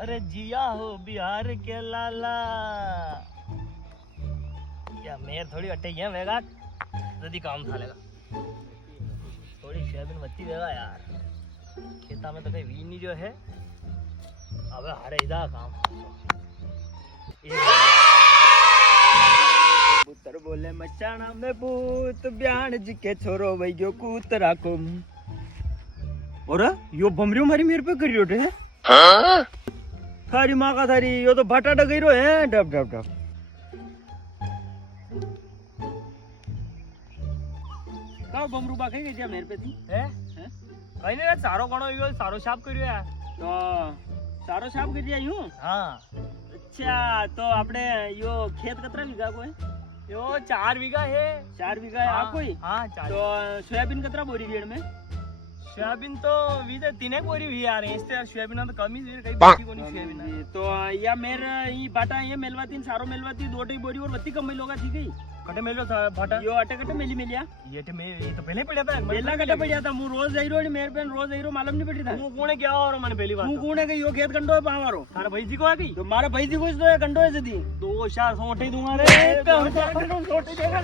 अरे जिया हो बिहार के लाला या मेर थोड़ी अटे ये वेगा जल्दी काम थालेगा थोड़ी शेबिन मत्ती वेगा यार खेता में तो कहीं वी नहीं जो है अबे हरे इधर काम पुत्र बोले मचाना में भूत ब्याण जी के छोरो वही गयो कूतरा को और यो बमरियो मारी मेरे पे करियो रे हां थारी मां का थारी यो तो भटाटा गइरो है डब डब डब का बमरू बा कई गया मेरे पे थी है कई ने सारो गणो यो सारो साफ करियो यार तो सारो साफ कर दिया यूं हां अच्छा तो आपने यो खेत कतरा बीघा को है यो 4 बीघा है 4 बीघा है आप कोई हां 4 तो सोयाबीन कतरा बोरी गेड़ में सोयाबीन तो वीजे 3 बोरी भी यार इससे सोयाबीन तो कमी है कई बाकी कोनी सोयाबीन तो या मेर ई बाटा ये मेलवाती सारो मेलवाती दोटी बोरी और बत्ती कम लोगा ठीक है कटे मेलो बाटा यो अटे कटे मेली मेलिया ये तो पहले पड़ा था मेला कटे पड़ा था मु रोज जाई रो मेरे पे रोज जाई रो मालूम नहीं पड़ी था तू कोने क्या और मैंने पहली बार तू कोने के यो खेत कंडो है पावारो थारा भाई जी को आ गई तो मारे भाई जी को तो कंडो है जदी 2 4 सोटे दूंगा रे सोटे देगा